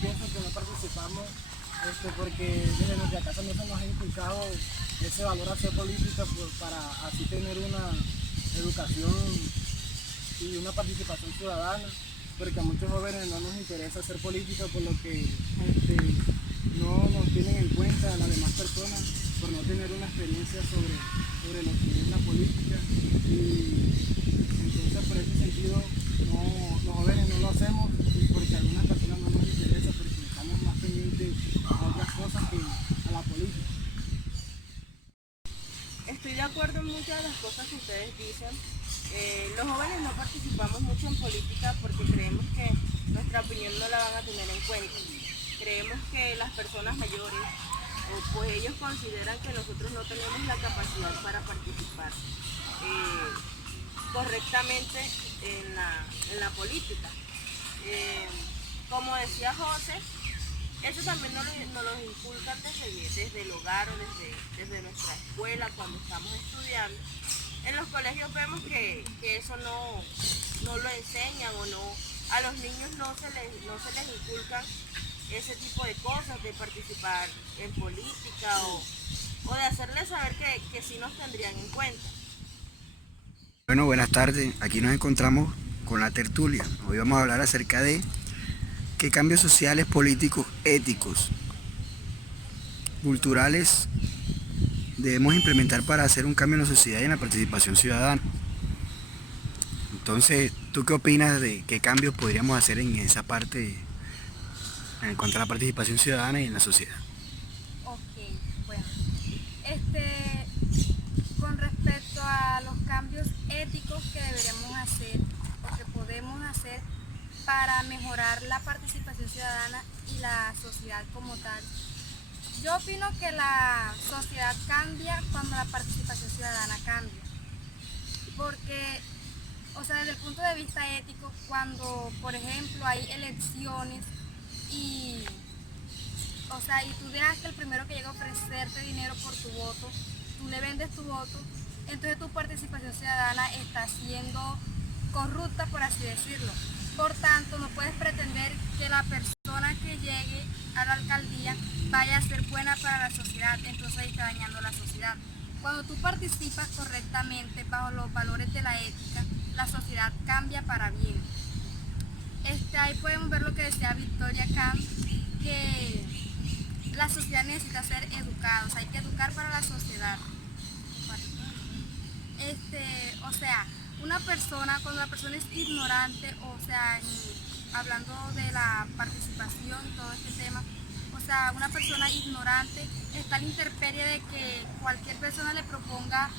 pienso que no participamos porque desde nuestra casa no se nos ha inculcado ese valor hacia política para así tener una educación y una participación ciudadana, porque a muchos jóvenes no nos interesa hacer política, por lo que no nos tienen en cuenta las demás personas por no tener una experiencia sobre lo que es la política, y entonces por ese sentido los jóvenes no lo hacemos, y porque a algunas personas no nos interesa, porque estamos más pendientes a otras cosas que a la política. Estoy de acuerdo en muchas de las cosas que ustedes dicen. Los jóvenes no participamos mucho en política porque creemos que nuestra opinión no la van a tener en cuenta. Creemos que las personas mayores, pues ellos consideran que nosotros no tenemos la capacidad para participar correctamente en la política. Como decía José, eso también nos lo inculcan desde el hogar o desde nuestra escuela cuando estamos estudiando. En los colegios vemos que eso no lo enseñan, o no, a los niños no se les inculcan ese tipo de cosas, de participar en política o de hacerles saber que sí nos tendrían en cuenta. Bueno, buenas tardes. Aquí nos encontramos con la tertulia. Hoy vamos a hablar acerca de qué cambios sociales, políticos, éticos, culturales debemos implementar para hacer un cambio en la sociedad y en la participación ciudadana. Entonces, ¿tú qué opinas de qué cambios podríamos hacer en esa parte en cuanto a la participación ciudadana y en la sociedad? Ok, bueno, con respecto a los cambios éticos que deberemos hacer o que podemos hacer para mejorar la participación ciudadana y la sociedad como tal, yo opino que la sociedad cambia cuando la participación ciudadana cambia, porque, o sea, desde el punto de vista ético, cuando, por ejemplo, hay elecciones y tú dejas que el primero que llega a ofrecerte dinero por tu voto, tú le vendes tu voto, entonces tu participación ciudadana está siendo corrupta, por así decirlo. Por tanto, no puedes pretender que la persona que llegue a la alcaldía vaya a ser buena para la sociedad, entonces ahí está dañando la sociedad. Cuando tú participas correctamente bajo los valores de la ética, la sociedad cambia para bien. Ahí podemos ver lo que decía Victoria Kant, que la sociedad necesita ser educada, o sea, hay que educar para la sociedad. O sea, cuando la persona es ignorante, o sea, hablando de la participación y todo este tema, o sea, una persona ignorante está a la intemperie de que cualquier persona le proponga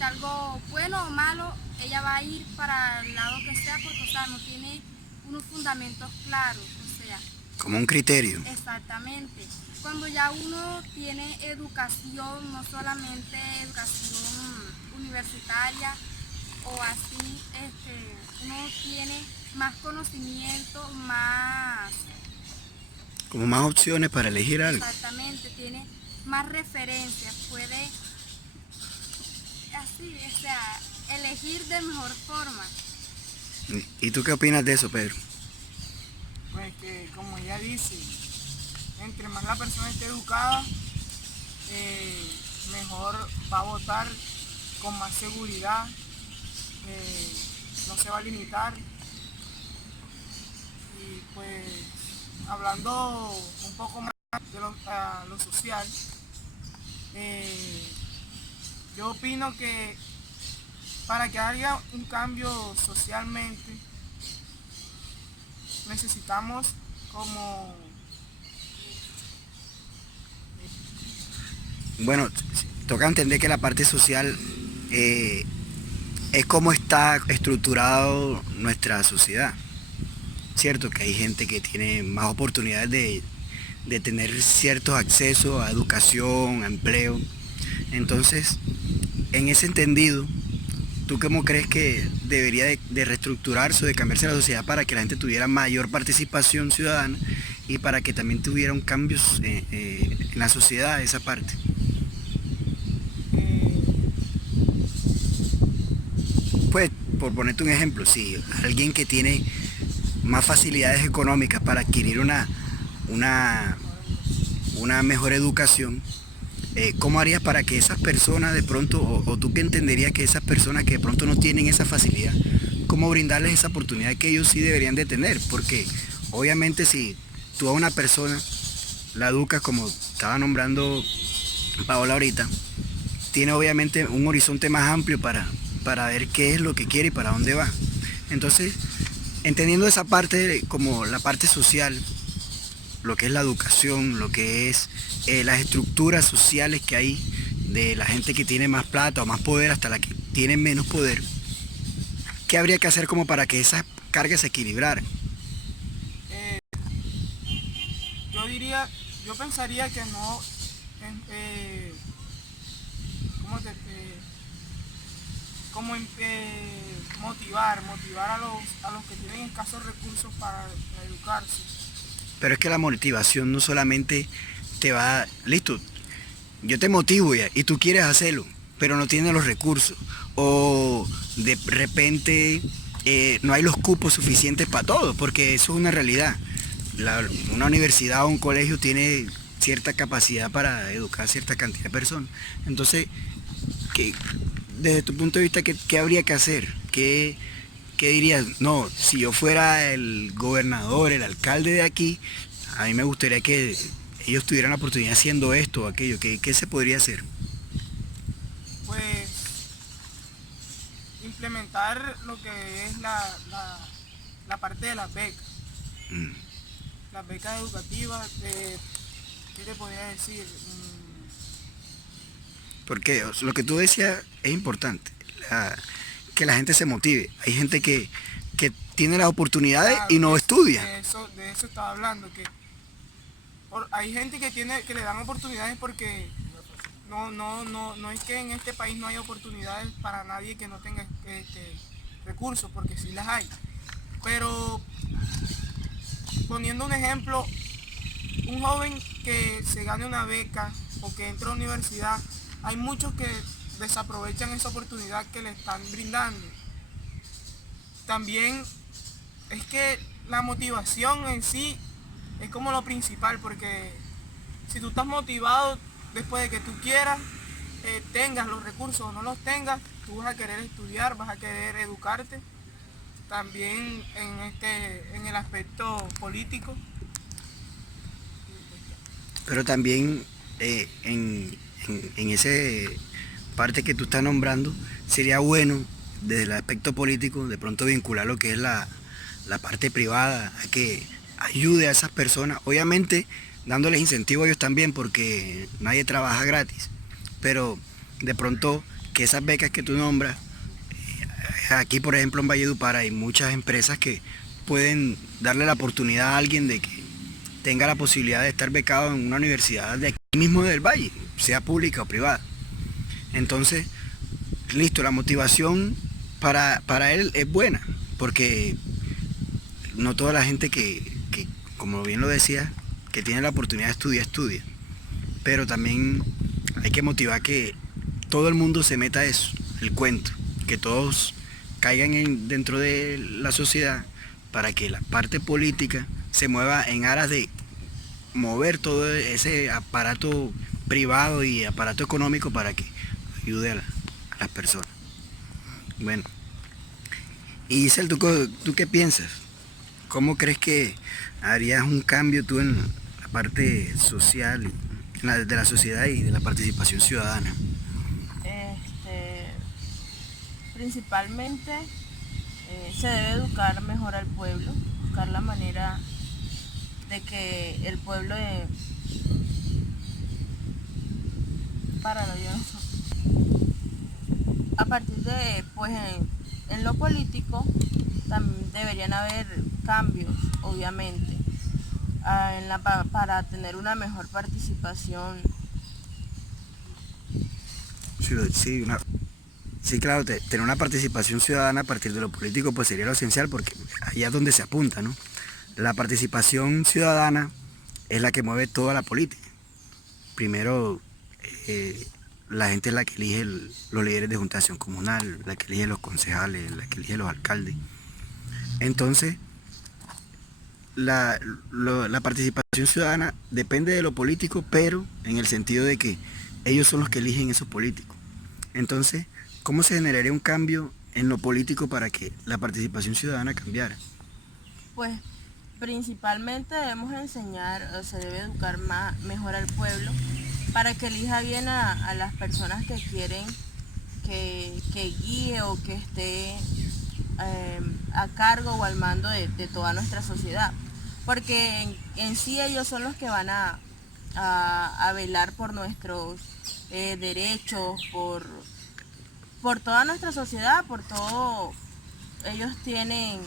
algo bueno o malo, ella va a ir para el lado que sea, porque, o sea, no tiene unos fundamentos claros, o sea. Como un criterio. Exactamente. Cuando ya uno tiene educación, no solamente educación universitaria o así, uno tiene más conocimiento, Como más opciones para elegir algo. Exactamente, tiene más referencias, puede así, o sea, elegir de mejor forma. ¿Y tú qué opinas de eso, Pedro? Pues que, como ella dice, entre más la persona esté educada, mejor va a votar con más seguridad, no se va a limitar. Y pues, hablando un poco más de lo social, yo opino que para que haya un cambio socialmente, necesitamos como... Bueno, toca entender que la parte social es como está estructurado nuestra sociedad. Cierto que hay gente que tiene más oportunidades de tener ciertos accesos a educación, a empleo. Entonces, en ese entendido, ¿tú cómo crees que debería de reestructurarse o de cambiarse la sociedad para que la gente tuviera mayor participación ciudadana y para que también tuviera un cambio en la sociedad, esa parte? Pues, por ponerte un ejemplo, si alguien que tiene más facilidades económicas para adquirir una, una mejor educación, ¿cómo harías para que esas personas de pronto, o tú que entenderías que esas personas que de pronto no tienen esa facilidad, cómo brindarles esa oportunidad que ellos sí deberían de tener? Porque obviamente si tú a una persona la educas como estaba nombrando Paola ahorita, tiene obviamente un horizonte más amplio para ver qué es lo que quiere y para dónde va. Entonces, entendiendo esa parte como la parte social, lo que es la educación, lo que es las estructuras sociales que hay de la gente que tiene más plata o más poder hasta la que tiene menos poder, ¿qué habría que hacer como para que esas cargas se equilibraran? Yo diría, yo pensaría que no, ¿cómo te, como motivar a los que tienen escasos recursos para educarse. Pero es que la motivación no solamente te va, listo, yo te motivo ya, y tú quieres hacerlo, pero no tienes los recursos. O de repente no hay los cupos suficientes para todo, porque eso es una realidad. Una universidad o un colegio tiene cierta capacidad para educar a cierta cantidad de personas. Entonces, desde tu punto de vista, ¿qué habría que hacer? ¿Qué dirías? No, si yo fuera el gobernador, el alcalde de aquí, a mí me gustaría que ellos tuvieran la oportunidad haciendo esto o aquello. ¿Qué se podría hacer? Pues implementar lo que es la parte de las becas. Mm. Las becas educativas, ¿qué te podría decir? Porque lo que tú decías es importante, que la gente se motive. Hay gente que tiene las oportunidades Claro, y no estudia. de eso estaba hablando, que hay gente que le dan oportunidades porque no es que en este país no hay oportunidades para nadie que no tenga recursos, porque sí las hay. Pero poniendo un ejemplo, un joven que se gane una beca o que entre a la universidad, hay muchos que desaprovechan esa oportunidad que le están brindando. También es que la motivación en sí es como lo principal, porque si tú estás motivado después de que tú quieras, tengas los recursos o no los tengas, tú vas a querer estudiar, vas a querer educarte. También en el aspecto político. Pero también en ese parte que tú estás nombrando, sería bueno desde el aspecto político de pronto vincular lo que es la parte privada, a que ayude a esas personas, obviamente dándoles incentivo a ellos también, porque nadie trabaja gratis, pero de pronto que esas becas que tú nombras, aquí por ejemplo en Valledupar hay muchas empresas que pueden darle la oportunidad a alguien de que tenga la posibilidad de estar becado en una universidad de aquí mismo del Valle, sea pública o privada. Entonces, listo, la motivación para él es buena, porque no toda la gente que, como bien lo decía, que tiene la oportunidad de estudiar, estudia. Pero también hay que motivar que todo el mundo se meta a eso, el cuento, que todos caigan dentro de la sociedad para que la parte política se mueva en aras de mover todo ese aparato privado y aparato económico para que ayude a las personas. Bueno, y Giselle, ¿tú qué piensas? ¿Cómo crees que harías un cambio tú en la parte social, de la sociedad y de la participación ciudadana? Principalmente se debe educar mejor al pueblo, buscar la manera de que el pueblo a partir de pues en lo político también deberían haber cambios, obviamente, para tener una mejor participación. Sí, sí, claro, tener una participación ciudadana a partir de lo político pues sería lo esencial, porque allá es donde se apunta, ¿no? La participación ciudadana es la que mueve toda la política. Primero, la gente es la que elige los líderes de junta de acción comunal, la que elige los concejales, la que elige los alcaldes. Entonces, la participación ciudadana depende de lo político, pero en el sentido de que ellos son los que eligen esos políticos. Entonces, ¿cómo se generaría un cambio en lo político para que la participación ciudadana cambiara? Pues principalmente debemos enseñar, o se debe educar mejor al pueblo para que elija bien a las personas que quieren que guíe o que esté a cargo o al mando de toda nuestra sociedad. Porque en sí ellos son los que van a velar por nuestros derechos, por toda nuestra sociedad, por todo. Ellos tienen...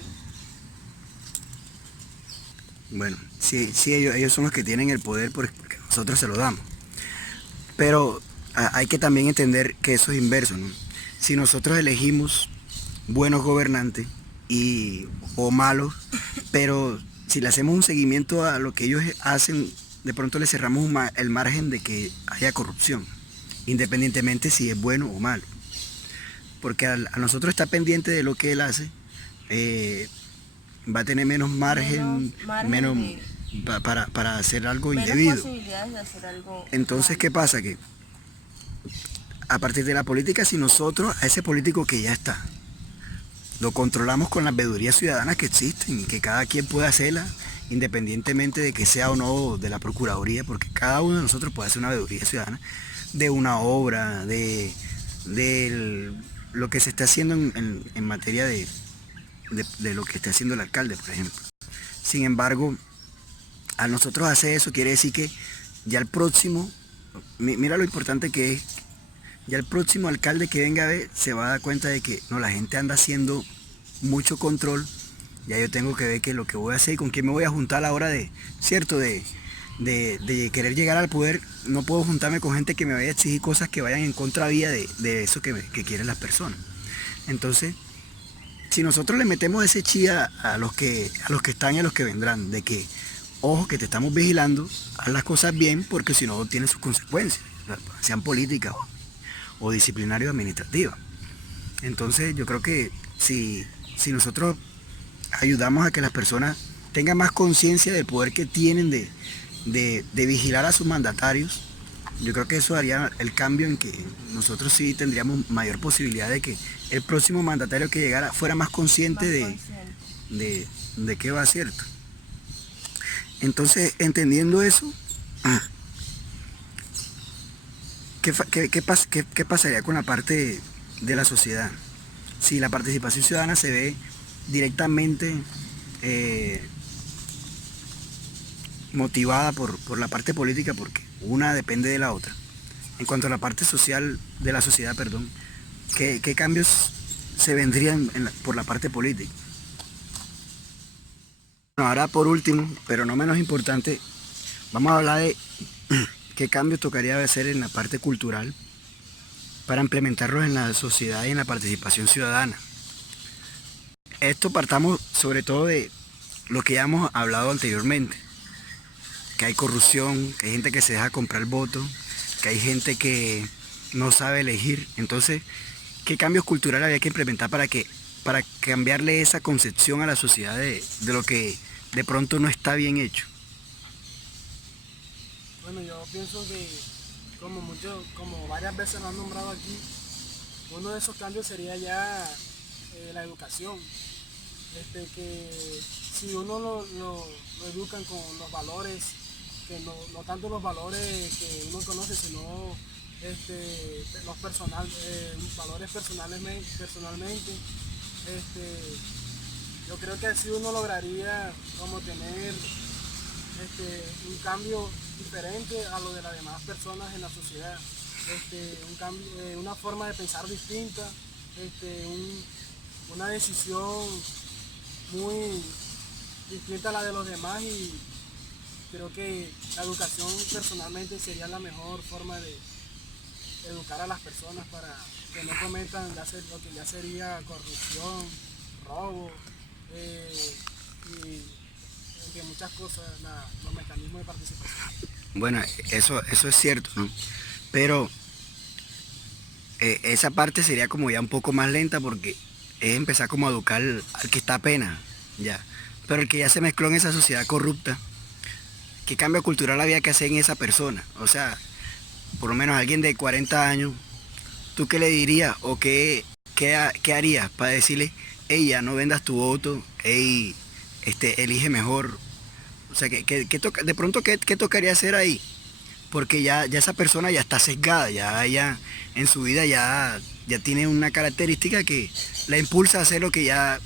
Bueno, sí, ellos son los que tienen el poder porque nosotros se lo damos. Pero hay que también entender que eso es inverso, ¿no? Si nosotros elegimos buenos gobernantes o malos, pero si le hacemos un seguimiento a lo que ellos hacen, de pronto le cerramos el margen de que haya corrupción, independientemente si es bueno o malo. Porque a nosotros estar pendiente de lo que él hace, va a tener menos margen, para hacer algo indebido. Posibilidades de hacer algo. Entonces, ¿qué pasa? Que a partir de la política, si nosotros a ese político que ya está, lo controlamos con las veedurías ciudadanas que existen, que cada quien puede hacerla, independientemente de que sea o no de la Procuraduría, porque cada uno de nosotros puede hacer una veeduría ciudadana de una obra, de lo que se está haciendo en materia de lo que está haciendo el alcalde, por ejemplo. Sin embargo, a nosotros hacer eso quiere decir que ya el próximo, mira lo importante que es, ya el próximo alcalde que venga a ver se va a dar cuenta de que no, la gente anda haciendo mucho control, ya yo tengo que ver que lo que voy a hacer y con quién me voy a juntar a la hora de, ¿cierto? De querer llegar al poder. No puedo juntarme con gente que me vaya a exigir cosas que vayan en contravía de eso que quieren las personas. Entonces, si nosotros le metemos ese chía a los que están y a los que vendrán, de que, ojo, que te estamos vigilando, haz las cosas bien, porque si no tiene sus consecuencias, sean políticas o disciplinarias o administrativas. Entonces yo creo que si nosotros ayudamos a que las personas tengan más conciencia del poder que tienen de vigilar a sus mandatarios, yo creo que eso haría el cambio en que nosotros sí tendríamos mayor posibilidad de que el próximo mandatario que llegara fuera más consciente de qué va, cierto. Entonces, entendiendo eso, ¿qué pasaría con la parte de la sociedad? Si la participación ciudadana se ve directamente motivada por la parte política, porque una depende de la otra. En cuanto a la parte social de la sociedad, perdón, ¿qué cambios se vendrían por la parte política? Bueno, ahora por último, pero no menos importante, vamos a hablar de qué cambios tocaría hacer en la parte cultural para implementarlos en la sociedad y en la participación ciudadana. Esto partamos sobre todo de lo que ya hemos hablado anteriormente, que hay corrupción, que hay gente que se deja comprar votos, que hay gente que no sabe elegir. Entonces, ¿qué cambios culturales había que implementar para cambiarle esa concepción a la sociedad de lo que de pronto no está bien hecho? Bueno, yo pienso que como varias veces lo han nombrado aquí, uno de esos cambios sería ya la educación. Que si uno lo educan con los valores, que no tanto los valores que uno conoce, sino los valores personalmente, yo creo que así uno lograría como tener un cambio diferente a lo de las demás personas en la sociedad, una forma de pensar distinta, una decisión muy distinta a la de los demás, y creo que la educación personalmente sería la mejor forma de educar a las personas para que no cometan lo que ya sería corrupción, robo y entre muchas cosas, los mecanismos de participación. Bueno, eso es cierto, ¿no? Pero esa parte sería como ya un poco más lenta, porque es empezar como a educar al que está apenas, ya. Pero el que ya se mezcló en esa sociedad corrupta, ¿qué cambio cultural había que hacer en esa persona? O sea, por lo menos alguien de 40 años, ¿tú qué le dirías o qué harías para decirle, hey, ya no vendas tu voto, hey, elige mejor? O sea, de pronto, ¿qué tocaría hacer ahí? Porque ya esa persona ya está sesgada, ya en su vida ya tiene una característica que la impulsa a hacer lo que ya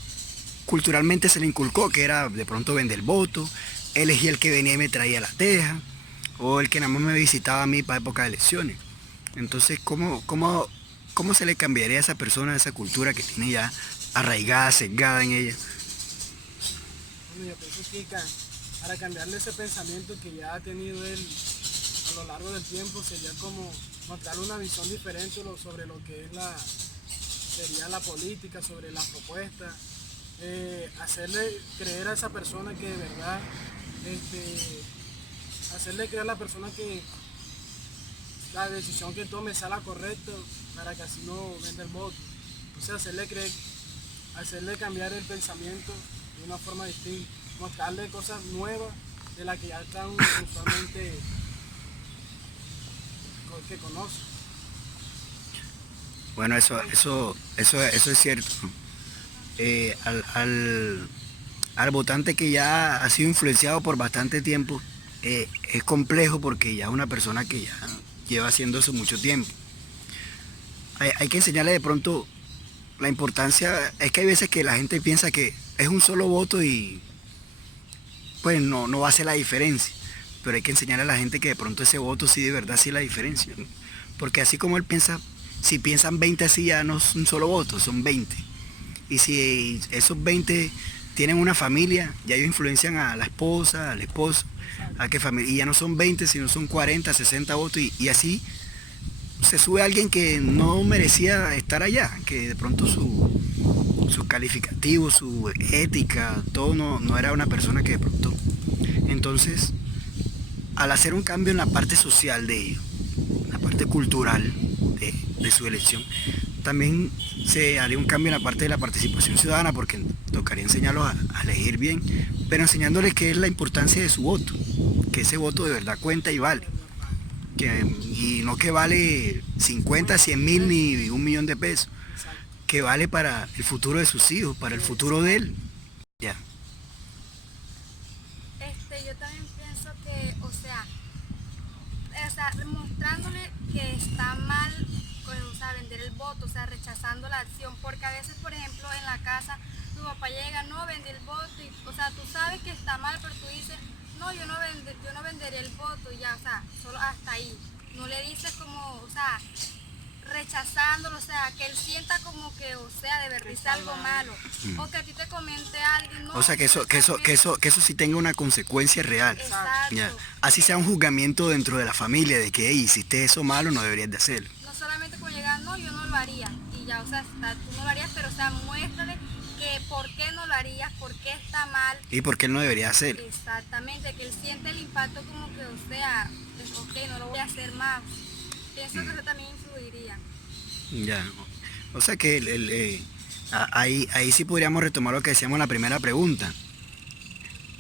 culturalmente se le inculcó, que era de pronto vender el voto, elegí el que venía y me traía la teja, o el que nada más me visitaba a mí para época de elecciones. Entonces, ¿cómo se le cambiaría a esa persona, a esa cultura que tiene ya arraigada, sesgada en ella? Bueno, yo pienso que para cambiarle ese pensamiento que ya ha tenido él a lo largo del tiempo sería como mostrarle una visión diferente sobre lo que es sería la política, sobre las propuestas, hacerle creer a esa persona que de verdad, hacerle creer a la persona que la decisión que tome sea la correcta para que así no venda el voto. O sea, hacerle cambiar el pensamiento de una forma distinta, mostrarle cosas nuevas de las que ya están usualmente que conoce. Bueno, eso es cierto. Al votante que ya ha sido influenciado por bastante tiempo, es complejo porque ya es una persona que ya lleva haciendo eso mucho tiempo. Hay que enseñarle de pronto la importancia, es que hay veces que la gente piensa que es un solo voto y pues no va a hacer la diferencia. Pero hay que enseñarle a la gente que de pronto ese voto sí de verdad sí es la diferencia. Porque así como él piensa, si piensan 20 así ya no es un solo voto, son 20. Y si esos 20 tienen una familia, ya ellos influencian a la esposa, al esposo, a qué familia, y ya no son 20, sino son 40, 60 votos, y así se sube alguien que no merecía estar allá, que de pronto sus calificativos, su ética, todo no era una persona que de pronto. Entonces, al hacer un cambio en la parte social de ellos, en la parte cultural de su elección, también se haría un cambio en la parte de la participación ciudadana, porque tocaría enseñarlos a elegir bien, pero enseñándoles qué es la importancia de su voto, que ese voto de verdad cuenta y vale, y no que vale 50, 100 mil ni 1 millón de pesos, que vale para el futuro de sus hijos, para el futuro de él. Ya. Yo también pienso que, o sea, demostrándole que está mal, o sea, vender el voto, o sea, rechazando la acción, porque a veces, por ejemplo, en la casa, tu papá llega, no, vende el voto, y, o sea, tú sabes que está mal, pero tú dices, no, yo no vendería el voto, y ya, o sea, solo hasta ahí, no le dices como, o sea, rechazándolo, o sea, que él sienta como que, o sea, de verdad es algo malo, o que a ti te comente alguien, no, O sea, que eso sí tenga una consecuencia real. exacto. Ya. Así sea un juzgamiento dentro de la familia de que, hey, hiciste eso malo, no deberías de hacerlo. No solamente como llegar, no, yo no lo haría, y ya, o sea, tú no lo harías, pero o sea, muéstrale que por qué no lo harías, por qué está mal. Y por qué él no debería hacerlo. Exactamente, que él siente el impacto como que, o sea, pues, ok, no lo voy a hacer más. Pienso que eso también influiría. Ya. O sea que ahí sí podríamos retomar lo que decíamos en la primera pregunta.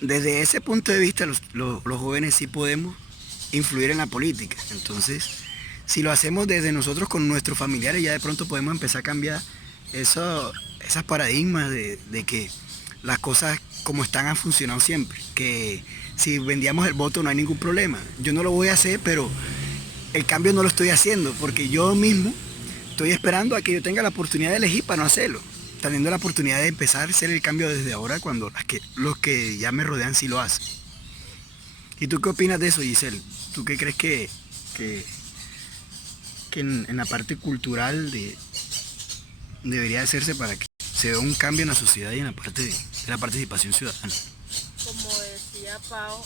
Desde ese punto de vista, los jóvenes sí podemos influir en la política. Entonces, si lo hacemos desde nosotros con nuestros familiares, ya de pronto podemos empezar a cambiar esas paradigmas de que las cosas como están han funcionado siempre. Que si vendíamos el voto no hay ningún problema. Yo no lo voy a hacer, pero el cambio no lo estoy haciendo porque yo mismo estoy esperando a que yo tenga la oportunidad de elegir para no hacerlo. Teniendo la oportunidad de empezar a hacer el cambio desde ahora cuando los que ya me rodean sí lo hacen. ¿Y tú qué opinas de eso, Giselle? ¿Tú qué crees que en la parte cultural debería hacerse para que se vea un cambio en la sociedad y en la parte de la participación ciudadana? Como decía Pau,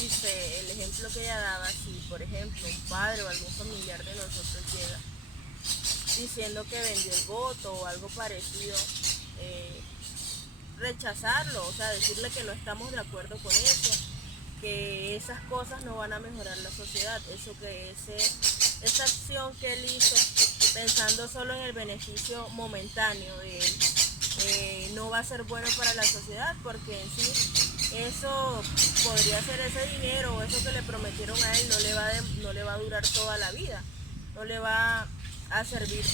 dice el ejemplo que ella daba, si por ejemplo un padre o algún familiar de nosotros llega diciendo que vendió el voto o algo parecido, rechazarlo, o sea, decirle que no estamos de acuerdo con eso, que esas cosas no van a mejorar la sociedad, esa acción que él hizo pensando solo en el beneficio momentáneo de él, no va a ser bueno para la sociedad porque en sí eso podría ser ese dinero o eso que le prometieron a él no le va a durar toda la vida, no le va a servir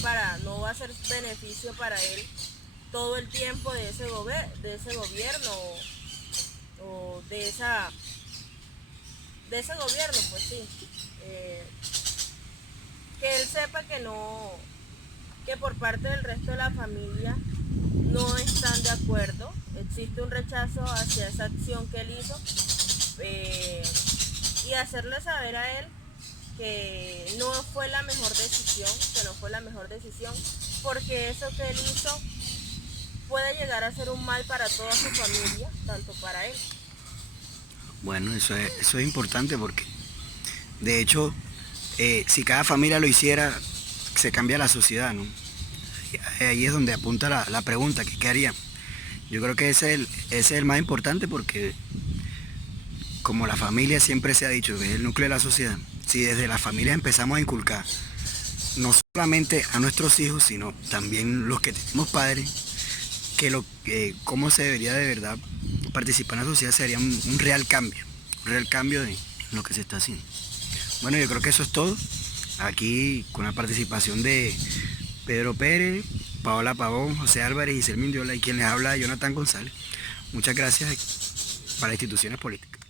no va a ser beneficio para él todo el tiempo de ese gobierno o de ese gobierno, pues sí. Que él sepa que por parte del resto de la familia no están de acuerdo, existe un rechazo hacia esa acción que él hizo, y hacerle saber a él que no fue la mejor decisión, porque eso que él hizo puede llegar a ser un mal para toda su familia, tanto para él. Bueno, eso es importante porque, de hecho, si cada familia lo hiciera, se cambia la sociedad, ¿no? Ahí es donde apunta la pregunta, ¿qué haría? Yo creo que ese es el más importante porque, como la familia siempre se ha dicho, que es el núcleo de la sociedad, si desde la familia empezamos a inculcar, no solamente a nuestros hijos, sino también los que tenemos padres, cómo se debería de verdad participar en la sociedad, sería un real cambio en lo que se está haciendo. Bueno, yo creo que eso es todo. Aquí con la participación de Pedro Pérez, Paola Pavón, José Álvarez y Selmin Diola, y quien les habla, Jonathan González. Muchas gracias para Instituciones Políticas.